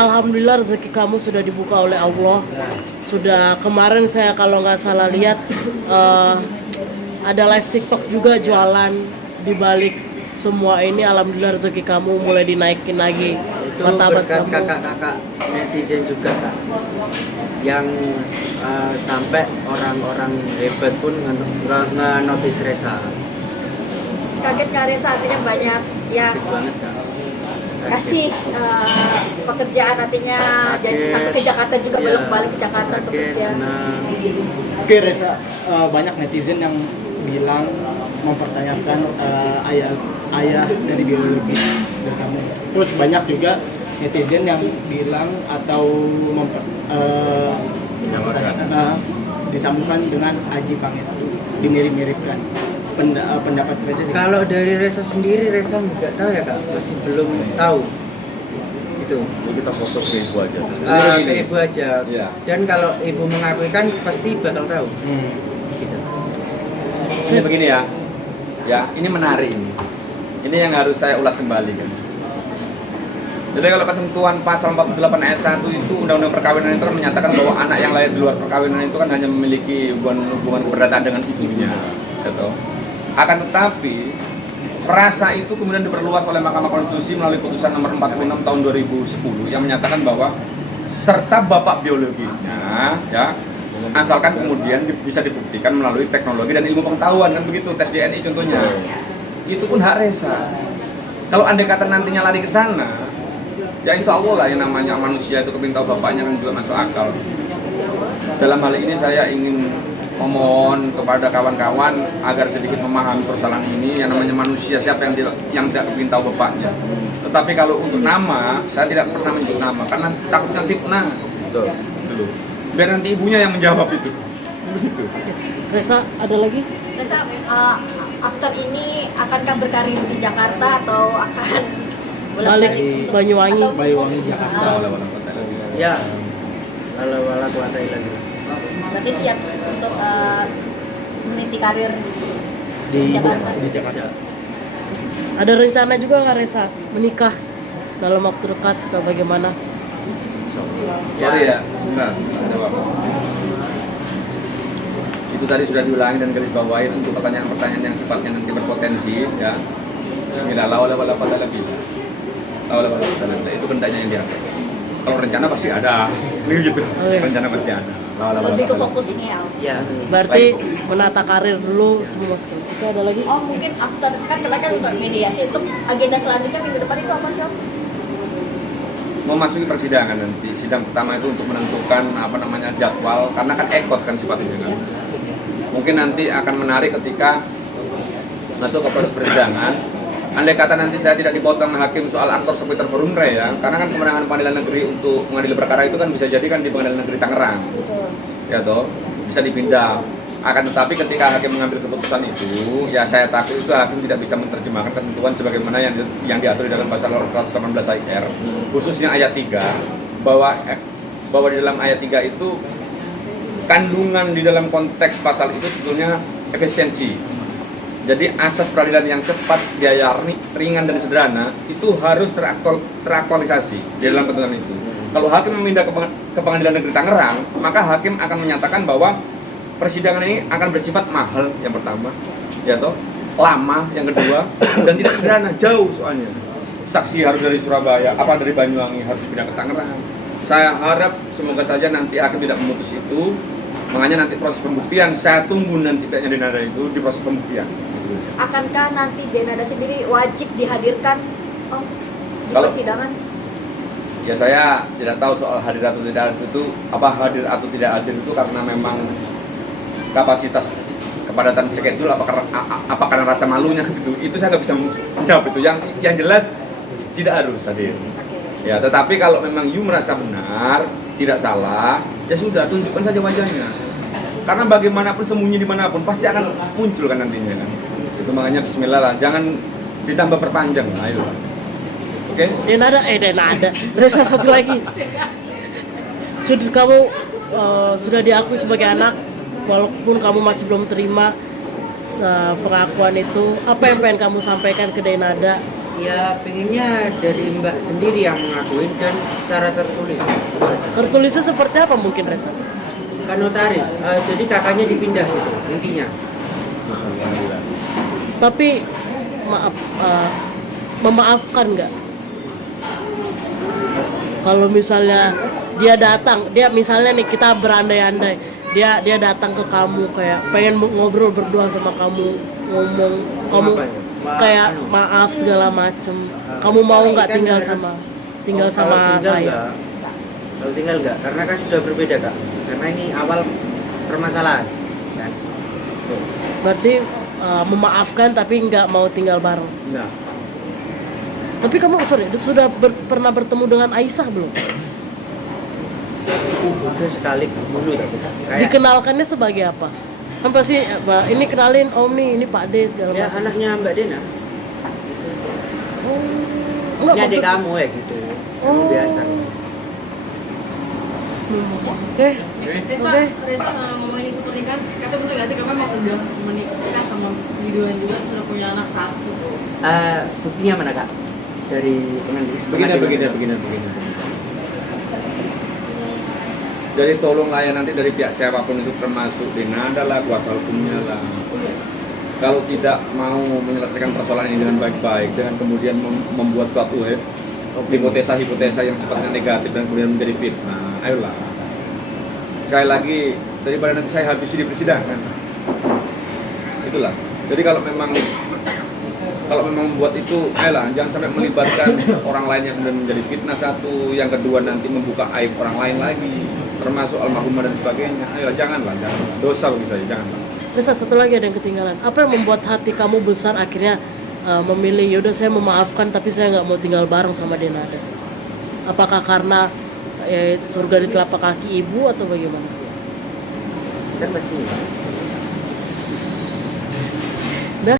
alhamdulillah rezeki kamu sudah dibuka oleh Allah. Sudah kemarin saya kalau nggak salah lihat ada live TikTok juga jualan di balik semua ini. Alhamdulillah rezeki kamu mulai dinaikin lagi. Itu Martabat berkat kamu. kakak-kakak netizen juga kak, yang sampai orang-orang hebat pun nge-notice Reza. Kaget nggak Reza, artinya banyak yang Kaget banget kak. kasih pekerjaan, artinya jadi Kaget. sampai ke Jakarta juga, Iya, bolak-balik ke Jakarta kaget, bekerja. senang. Oke Reza, banyak netizen yang bilang mempertanyakan ayah dari biologis dari kamu. Terus banyak juga netizen yang bilang atau disambungkan dengan Adjie Pangestu, dimirip-miripkan. Pendapat Reza juga. Kalau dari Reza sendiri, Reza nggak tahu ya kak, masih belum tahu itu. Jadi kita fokus ke ibu aja. Ke ibu aja. Iya. Dan kalau ibu mengakui kan pasti bakal tahu. Gitu. Ini begini ya. Ya, ini menarik ini. Ini yang harus saya ulas kembali kan. Jadi kalau ketentuan pasal 48 ayat 1 itu Undang-Undang Perkawinan itu kan menyatakan bahwa anak yang lahir di luar perkawinan itu kan hanya memiliki hubungan keperdataan dengan ibunya, gitu. Akan tetapi frasa itu kemudian diperluas oleh Mahkamah Konstitusi melalui putusan nomor 46 tahun 2010 yang menyatakan bahwa serta bapak biologisnya, ya, asalkan kemudian bisa dibuktikan melalui teknologi dan ilmu pengetahuan, kan begitu, tes DNA contohnya. Itu pun hak Reza. Kalau andai kata nantinya lari ke sana, ya insya Allah lah yang namanya manusia itu kepingin tahu bapaknya kan juga masuk akal. Dalam hal ini saya ingin memohon kepada kawan-kawan agar sedikit memahami persoalan ini. Yang namanya manusia, siapa yang tidak kepingin tahu bapaknya. Tetapi kalau untuk nama, saya tidak pernah menyebut nama karena takutnya fitnah. Betul. Dulu. Biar nanti ibunya yang menjawab itu. Begitu. Reza, ada lagi? Reza, after ini akankah berkarir di Jakarta atau akan Balik untuk- Banyuwangi. atau- Banyuwangi, Jakarta. Ya. Kalau wala kuatai lagi. Berarti siap untuk meniti karir Di Jakarta. Jakarta. Ada rencana juga nggak Reza menikah dalam waktu dekat atau bagaimana? Sorry ya, sebentar. Jawab. Itu tadi sudah diulangi dan garis bawahi untuk pertanyaan-pertanyaan yang sifatnya nanti berpotensi, ya. Bismillah, la wala wala quwwata illa billah. La wala wala quwwata illa billah. Itu bendanya yang diatur. Kalau rencana pasti ada, gitu. Rencana pasti ada. La wala wala lebih ke quwwata illa fokus ini ya? Ya. Berarti menata karir dulu semua sekali. Itu ada lagi? Oh mungkin after, kan kebanyakan untuk mediasi, untuk agenda selanjutnya minggu depan itu apa sih Om? memasuki persidangan nanti. Sidang pertama itu untuk menentukan apa namanya jadwal, karena kan ekot kan sifatnya kan. Mungkin nanti akan menarik ketika masuk ke proses persidangan. Andai kata nanti saya tidak dipotong hakim soal aktor seputar forum re ya, karena kan kemenangan pengadilan negeri untuk mengadili perkara itu kan bisa jadi kan di pengadilan negeri Tangerang, ya toh, bisa dipindah. Akan tetapi ketika hakim mengambil keputusan itu, ya saya takut itu hakim tidak bisa menerjemahkan ketentuan sebagaimana yang diatur di dalam pasal 118 AIR, khususnya ayat 3, bahwa di dalam ayat 3 itu kandungan di dalam konteks pasal itu sebetulnya efisiensi. Jadi asas peradilan yang cepat, biaya ringan dan sederhana itu harus teraktualisasi di dalam ketentuan itu. Kalau hakim memindah ke pengadilan negeri Tangerang, maka hakim akan menyatakan bahwa persidangan ini akan bersifat mahal yang pertama, ya toh, lama yang kedua, dan tidak sederhana, jauh soalnya. Saksi harus dari Surabaya, dari Banyuwangi harus pindah ke Tangerang. Saya harap semoga saja nanti hakim tidak memutus itu. Makanya nanti proses pembuktian, saya tunggu nanti tidaknya Denada itu di proses pembuktian. Akankah nanti Denada sendiri wajib dihadirkan Om di Kalau- persidangan? Ya saya tidak tahu soal hadir atau tidak hadir itu, hadir atau tidak hadir itu karena memang kapasitas kepadatan schedule, apa karena rasa malunya gitu. Itu saya nggak bisa menjawab itu. Yang jelas tidak harus hadir. Ya, tetapi kalau memang you merasa benar, tidak salah, ya sudah, tunjukkan saja wajahnya. Karena bagaimanapun sembunyi dimanapun pasti akan muncul kan nantinya kan. Itu makanya Bismillah lah, jangan ditambah perpanjang. Nah, itu. Oke? Denada. Reza, satu lagi. Kamu sudah diakui sebagai anak, walaupun kamu masih belum terima pengakuan itu. Apa yang pengen kamu sampaikan ke Denada Ya pengennya dari Mbak sendiri yang ngakuin dan secara tertulis. Tertulisnya seperti apa mungkin Reza? Kan notaris, jadi kakaknya dipindah gitu intinya. Tapi maaf, memaafkan nggak? Kalau misalnya dia datang, dia misalnya nih kita berandai-andai, dia datang ke kamu kayak pengen ngobrol berdua sama kamu, ngomong kamu kayak maaf segala macem, kamu mau nggak tinggal sama Kalau tinggal saya? enggak, kalau tinggal enggak, karena kan sudah berbeda kak. Karena ini awal permasalahan. Kan? Berarti memaafkan tapi nggak mau tinggal bareng. Nah, Tapi kamu sudah pernah bertemu dengan Aisyah belum? udah sekali dulu tapi kayak Dikenalkannya sebagai apa? Kan pasti ini kenalin Om nih, ini Pak D segala ya macam. anaknya Mbak Dena. Enggak Ini adik maksud. kamu ya gitu. Kamu Oh. biasa. Oke. Reza, Oke. Reza ngomongin isu pernikahan, kata bener gak sih kamu emang udah menikah sama videoan juga sudah punya anak satu? Buktinya mana kak? Dari Begini. Jadi tolonglah ya nanti dari pihak siapapun itu termasuk Denada lah, kuasa hukumnya lah. Kalau tidak mau menyelesaikan persoalan ini dengan baik-baik, dengan kemudian membuat suatu hipotesa-hipotesa yang sifatnya negatif dan kemudian menjadi fitnah, ayolah. Sekali lagi, daripada nanti saya habisi di persidangan. Itulah. Jadi kalau memang membuat itu, ayolah, jangan sampai melibatkan orang lain yang kemudian menjadi fitnah satu, yang kedua nanti membuka aib orang lain lagi, termasuk almarhumah dan sebagainya. Ayolah, janganlah. Dosa bagi saya, janganlah. Reza, satu lagi ada yang ketinggalan. Apa yang membuat hati kamu besar akhirnya memilih yaudah saya memaafkan tapi saya nggak mau tinggal bareng sama Denada? Apakah karena surga di telapak kaki ibu atau bagaimana? kan masih